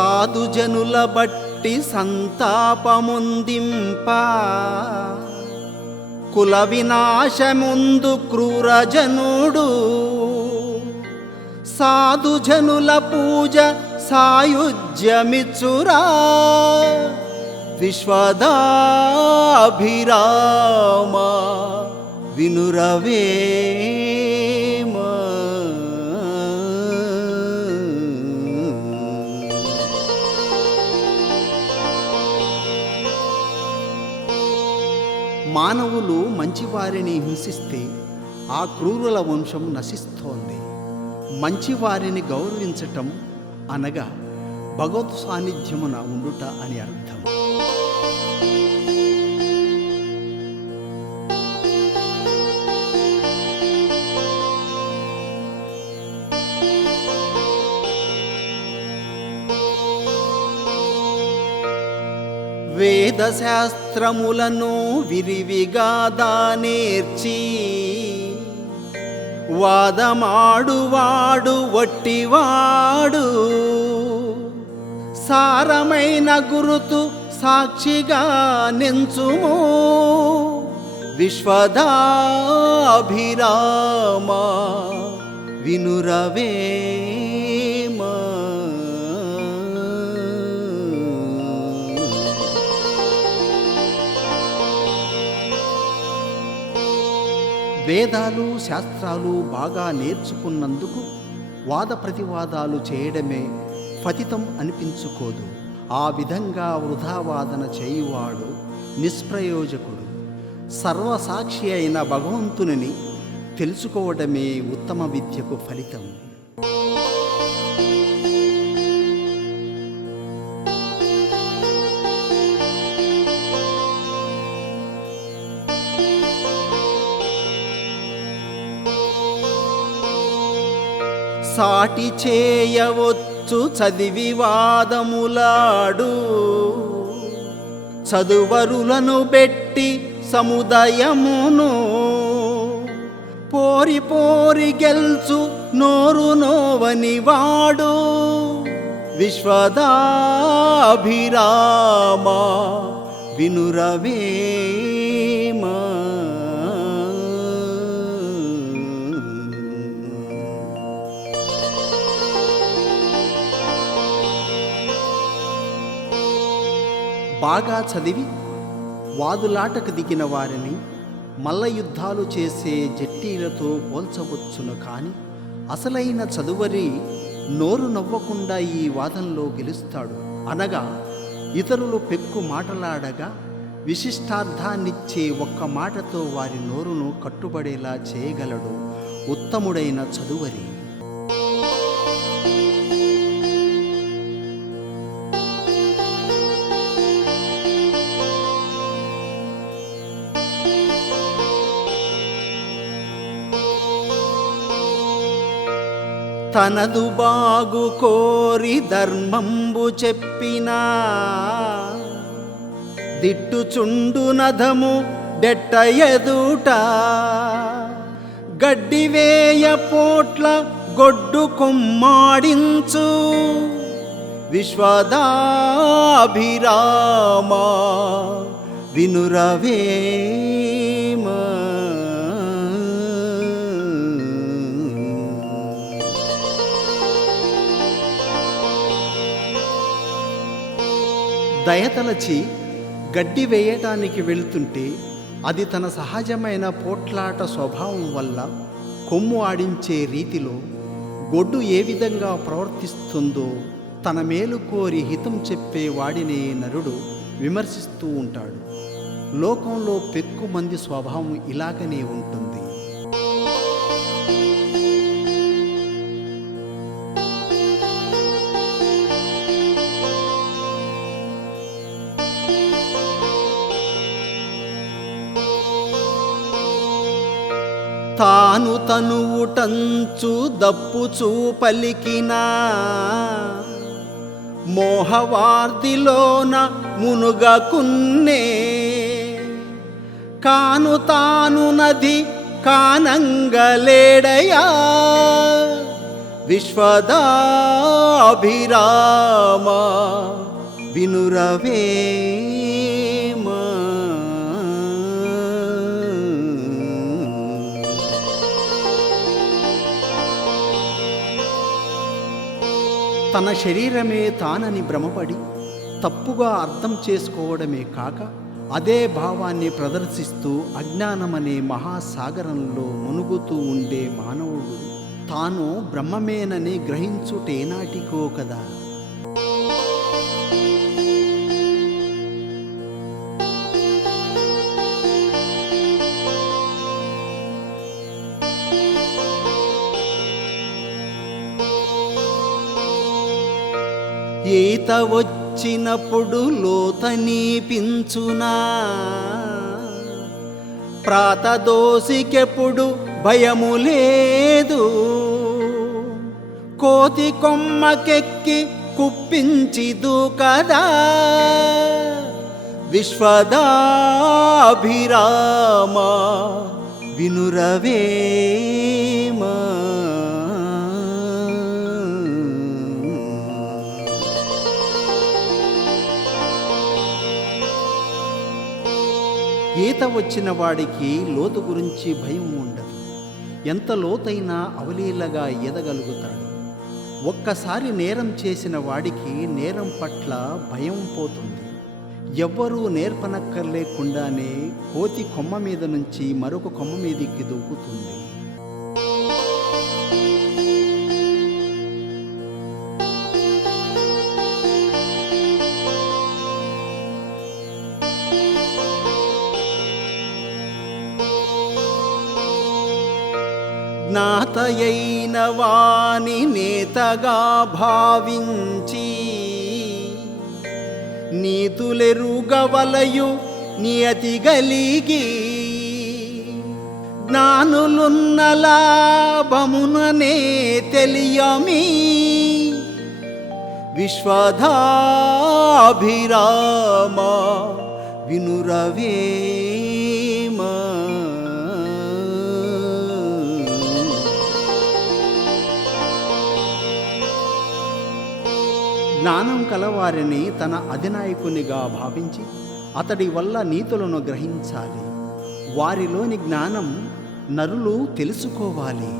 సాధు జనుల బట్టి సంతాపముందింప కుల వినాశముందు క్రూరజనుడు సాధుజనుల పూజ సాయుజ్యమిచురా విశ్వదాభిరామ వినురవే మానవులు మంచివారిని హింసిస్తే ఆ క్రూరుల వంశం నశిస్తోంది మంచివారిని గౌరవించటం అనగా భగవత్ సాన్నిధ్యమున ఉండుట అని అర్థం వేదశాస్త్రములను విరివిగా దానేర్చి వాదమాడువాడు వట్టివాడు సారమైన గురుతు సాక్షిగా నించుము విశ్వదాభిరామ వినురవే వేదాలు శాస్త్రాలు బాగా నేర్చుకున్నందుకు వాద ప్రతివాదాలు చేయడమే ఫతితం అనిపించుకోదు ఆ విధంగా వృధావాదన చేయువాడు నిష్ప్రయోజకుడు సర్వసాక్షి అయిన భగవంతుని తెలుసుకోవడమే ఉత్తమ విద్యకు ఫలితం సాటి చేయవచ్చు చదివి వాదములాడు చదువరులను పెట్టి సముదయమును పోరి పోరి గెల్చు నోరు నోవని వాడు విశ్వదాభిరామా వినురవే బాగా చదివి వాదులాటకు దిగిన వారిని మల్ల యుద్ధాలు చేసే జట్టీలతో పోల్చవచ్చును కానీ అసలైన చదువరి నోరు నవ్వకుండా ఈ వాదంలో గెలుస్తాడు అనగా ఇతరులు పెక్కు మాటలాడగా విశిష్టార్థాన్నిచ్చే ఒక్క మాటతో వారి నోరును కట్టుబడేలా చేయగలడు ఉత్తముడైన చదువరి తనదు బాగు కోరి ధర్మంబు చెప్పినా దిట్టుచుండునధము డెట్ట ఎదుట వేయ పోట్ల గొడ్డు కొమ్మాడించు విశ్వదాభిరామా వినురవేమా దయతలచి గడ్డి వేయటానికి వెళుతుంటే అది తన సహజమైన పోట్లాట స్వభావం వల్ల కొమ్ము ఆడించే రీతిలో గొడ్డు ఏ విధంగా ప్రవర్తిస్తుందో తన మేలు కోరి హితం చెప్పే వాడినే నరుడు విమర్శిస్తూ ఉంటాడు లోకంలో పెక్కుమంది స్వభావం ఇలాగనే ఉంటుంది తాను ఉటంచు దప్పుచు పలికిన మోహవార్దిలోన మునుగకున్నే కాను తాను నది కానంగలేడయా విశ్వదాభిరామ వినురవే తన శరీరమే తానని భ్రమపడి తప్పుగా అర్థం చేసుకోవడమే కాక అదే భావాన్ని ప్రదర్శిస్తూ అజ్ఞానమనే మహాసాగరంలో మునుగుతూ ఉండే మానవుడు తాను బ్రహ్మమేనని గ్రహించుటేనాటికో కదా ఈత వచ్చినప్పుడు లోతనీపించునా ప్రాతదోసికెప్పుడు భయము లేదు కోతి కొమ్మకెక్కి కుప్పించిదు కదా విశ్వదాభిరామ వినురవేమా ఈత వచ్చిన వాడికి లోతు గురించి భయం ఉండదు ఎంత లోతైనా అవలీలగా ఈదగలుగుతాడు ఒక్కసారి నేరం చేసిన వాడికి నేరం పట్ల భయం పోతుంది ఎవ్వరూ నేర్పనక్కర్లేకుండానే కోతి కొమ్మ మీద నుంచి మరొక కొమ్మ మీదకి దూకుతుంది జ్ఞాతయైన వాని నేతగా భావించి నీతులెరుగవలయు నియతిగలిగి జ్ఞానులున్న లాభముననే తెలియమి విశ్వధాభిరామ వినురవే జ్ఞానం కలవారిని తన అధినాయకునిగా భావించి అతడి వల్ల నీతులను గ్రహించాలి వారిలోని జ్ఞానం నరులు తెలుసుకోవాలి